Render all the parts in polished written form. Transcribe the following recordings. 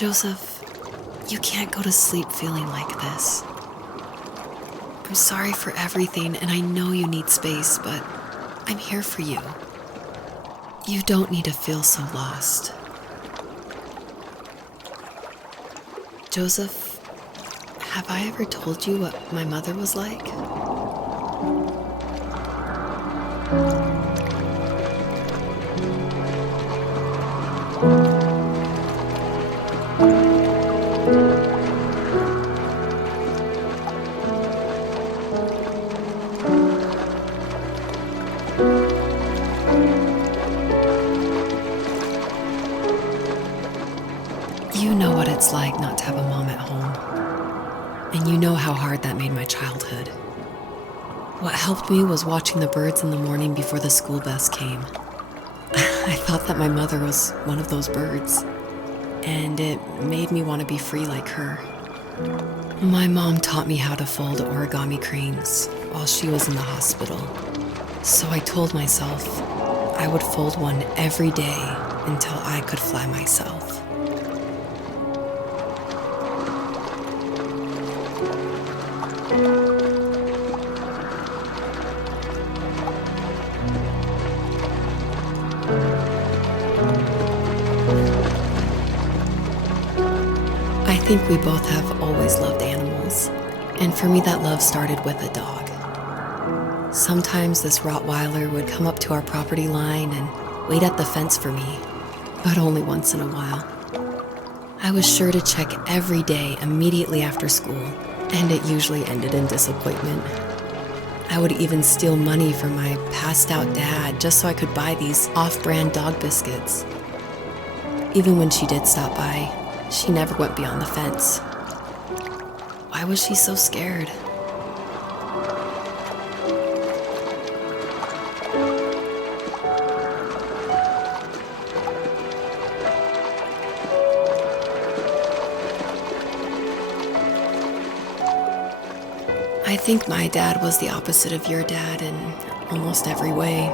Joseph, you can't go to sleep feeling like this. I'm sorry for everything, and I know you need space, but I'm here for you. You don't need to feel so lost. Joseph, have I ever told you what my mother was like? You know what it's like not to have a mom at home. And you know how hard that made my childhood. What helped me was watching the birds in the morning before the school bus came. I thought that my mother was one of those birds, and it made me want to be free like her. My mom taught me how to fold origami cranes while she was in the hospital. So I told myself I would fold one every day until I could fly myself. I think we both have always loved animals, and for me that love started with a dog. Sometimes this Rottweiler would come up to our property line and wait at the fence for me, but only once in a while. I was sure to check every day immediately after school, and it usually ended in disappointment. I would even steal money from my passed out dad just so I could buy these off-brand dog biscuits. Even when she did stop by, she never went beyond the fence. Why was she so scared? I think my dad was the opposite of your dad in almost every way,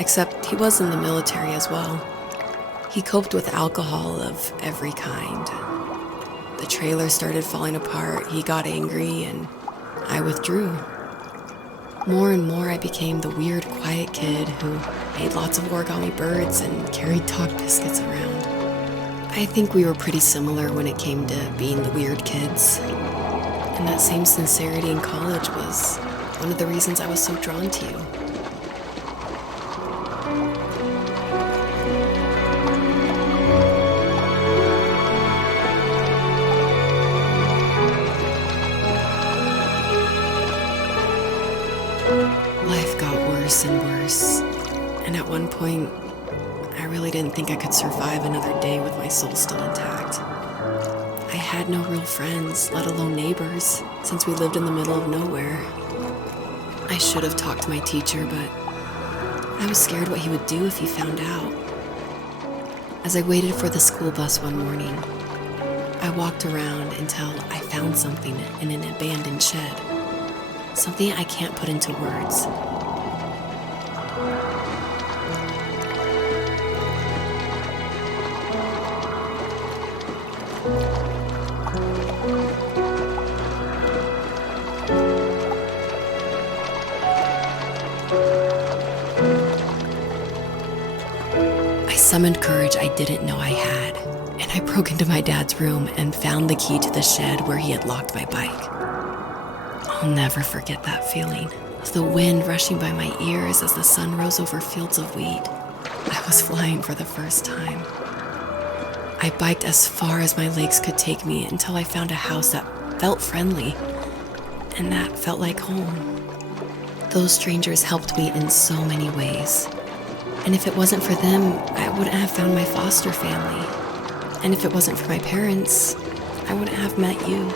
except he was in the military as well. He coped with alcohol of every kind. The trailer started falling apart, he got angry, and I withdrew. More and more, I became the weird, quiet kid who made lots of origami birds and carried dog biscuits around. I think we were pretty similar when it came to being the weird kids. And that same sincerity in college was one of the reasons I was so drawn to you. Life got worse and worse, and at one point, I really didn't think I could survive another day with my soul still intact. I had no real friends, let alone neighbors, since we lived in the middle of nowhere. I should have talked to my teacher, but I was scared what he would do if he found out. As I waited for the school bus one morning, I walked around until I found something in an abandoned shed. Something I can't put into words. I summoned courage I didn't know I had, and I broke into my dad's room and found the key to the shed where he had locked my bike. I'll never forget that feeling of the wind rushing by my ears as the sun rose over fields of wheat. I was flying for the first time. I biked as far as my legs could take me until I found a house that felt friendly and that felt like home. Those strangers helped me in so many ways. And if it wasn't for them, I wouldn't have found my foster family. And if it wasn't for my parents, I wouldn't have met you.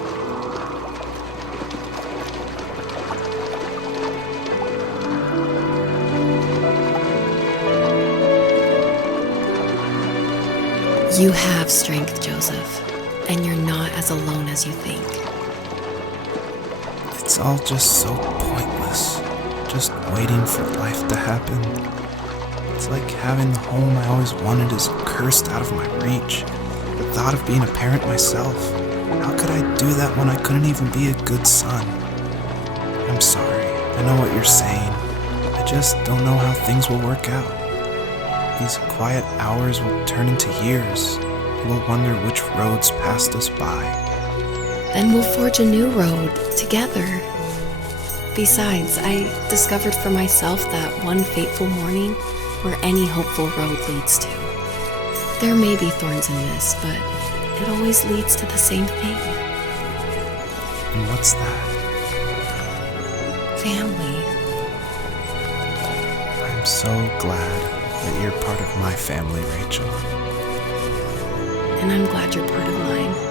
You have strength, Joseph, and you're not as alone as you think. It's all just so pointless, just waiting for life to happen. It's like having the home I always wanted is cursed out of my reach. thought of being a parent myself. How could I do that when I couldn't even be a good son? I'm sorry, I know what you're saying. I just don't know how things will work out. These quiet hours will turn into years. We'll wonder which roads passed us by. Then we'll forge a new road together. Besides, I discovered for myself that one fateful morning where any hopeful road leads to. There may be thorns in this, but it always leads to the same thing. And what's that? Family. I'm so glad that you're part of my family, Rachel. And I'm glad you're part of mine.